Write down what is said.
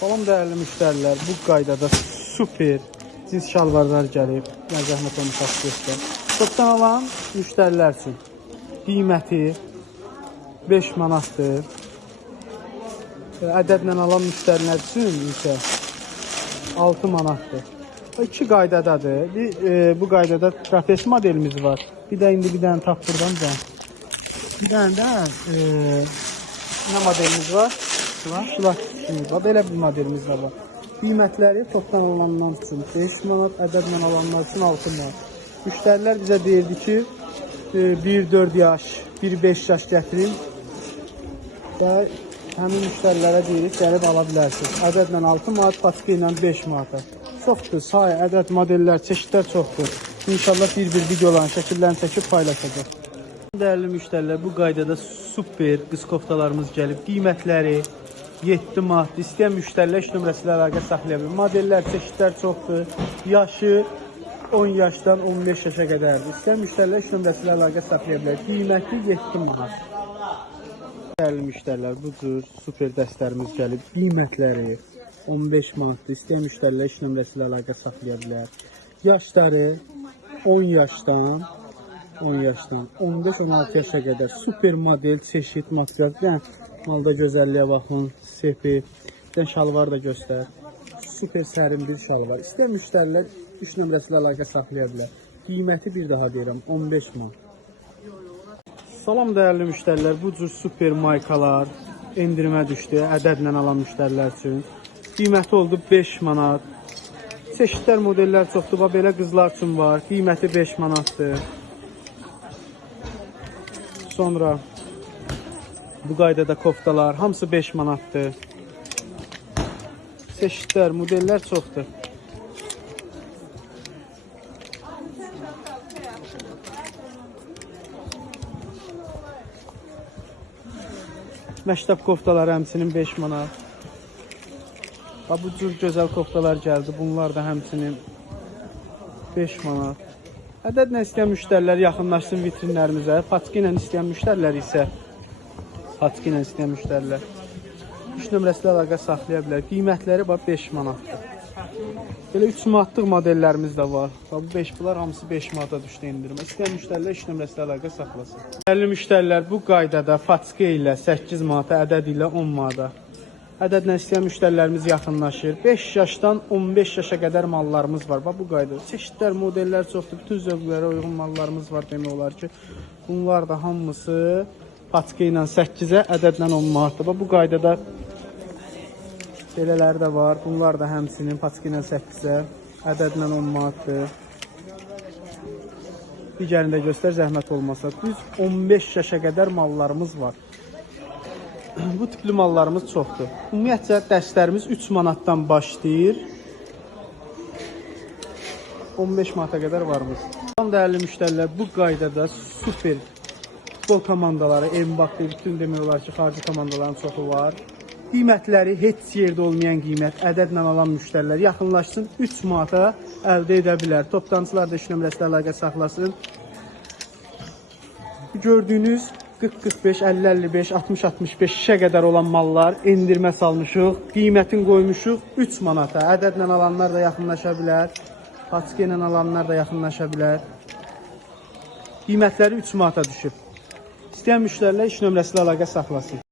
Salam değerli müşteriler, bu qaydada super cins şalvarlar gəlib. Nə zəhmət olmuş göstər. Topdan alan müştərilər üçün qiyməti 5 manatdır. Ədədlə alan müştərilər üçün isə 6 manatdır. İki qaydadadır. Bu qaydada trapez modelimiz var. Bir də indi bir dənə tap buradan da. Bir dənə də nə modelimiz var? Şlak. Belə bir modelimiz də var. Qiymətləri topdan alanlar üçün 5 manat, ədədlə alanlar üçün 6 manat. Müştərilər bizə deyirdi ki, 1-4 yaş, 1-5 yaş gətirin və həmin müştərilərə deyirik, gəlib ala bilərsiniz. Ədədlə 6 manat, patika ilə 5 manata. Çoxdur, sayı, ədəd, modellər, çeşidlər çoxdur. İnşallah bir-bir videoların şəkillərini çəkib paylaşacaq. Dəyərli müştərilər, bu qaydada super qız koftalarımız gəlib. Qiymətləri 7 manat. İstəyən müştərilər iş nömrəsi ilə əlaqə saxlaya bilir. Modellər, çeşidlər çoxdur. Yaşı 10 yaşdan 15 yaşa qədərdir. İstəyən müştərilər iş nömrəsi ilə əlaqə saxlaya bilər. Qiyməti 7 manat. Dəyərli müştərilər, bu cür super dəstlərimiz gəlib. Qiymətləri 15 manatdır. İstəyən müştərilər iş nömrəsi ilə əlaqə saxlaya bilər. Yaşları 10 yaşdan 15-16 yaşa qədər super model, çeşid, material. Malda gözəlliyə baxın, sepi, şalvar da göstər. Super sərin bir şalvar. İstəyən müştərilər 3 nömrəsi ilə əlaqə saxlaya bilər. Qiyməti bir daha deyirəm, 15 manat. Salam dəyərli müştərilər, bu cür super maykalar endirimə düşdü, ədədlə alan müştərilər üçün. Qiyməti oldu 5 manat. Çeşidlər, modellər çoxdur, belə qızlar üçün var. Qiyməti 5 manatdır. Sonra bu qaydada koftalar hamısı 5 manatdır. Çeşidlər, modellər çoxdur. Məktəb koftaları həmçinin 5 manat. Bu cür gözəl koftalar gəldi. Bunlar da həmçinin 5 manat. Ədədlə istəyən müştərilər yaxınlaşsın vitrinlərimizə. Patika ilə istəyən müştərilər isə patika ilə istəyən müştərilər 3 nömrəsi ilə əlaqə saxlaya bilər. Qiymətləri 5 manatdır. Belə 3 manatlıq modellərimiz də var. Bu 5 bunlar hamısı 5 manata düşdü endirimə. İstəyən müştərilər 3 nömrəsi ilə əlaqə saxlasın. Dəyərli müştərilər, bu qaydada patika ilə 8 manata, ədəd ilə 10 manata. Ədədlə istəyən müştərilərimiz yaxınlaşır. 5 yaşdan 15 yaşa qədər mallarımız var. Bu qaydada çeşidlər, modellər çoxdur. Bütün zövqlərə uyğun mallarımız var demək olar ki. Bunlar da hamısı patika ilə 8-ə, ədədlə 10 manatdır. Bu qaydada belələri də var. Bunlar da həmçinin patika ilə 8-ə, ədədlə 10 manatdır. Digərini də göstər, zəhmət olmasa. Düz 15 yaşa qədər mallarımız var. Bu tipli mallarımız çoxdur. Ümumiyyətcə dərslərimiz 3 manatdan başlayır. 15 manata qədər varımız. Tam dəyərli müştərilər, bu qaydada super futbol komandaları, Mbappe, bütün demək olar ki, xarici komandaların çoxu var. Qiymətləri heç yerdə olmayan qiymət, ədədlə alan müştərilər yaxınlaşsın, 3 manata əldə edə bilər. Toplantılar da 3 nömrəsi ilə əlaqə saxlasın. Gördüyünüz 40-45, 50-55, 60-65-ə qədər olan mallar endirmə salmışıq. Qiymətin qoymuşuq 3 manata. Ədədlə alanlar da yaxınlaşa bilər. Patika ilə alanlar da yaxınlaşa bilər. Qiymətləri 3 manata düşüb. İstəyən müştərilər 3 nömrəsi ilə əlaqə saxlasın.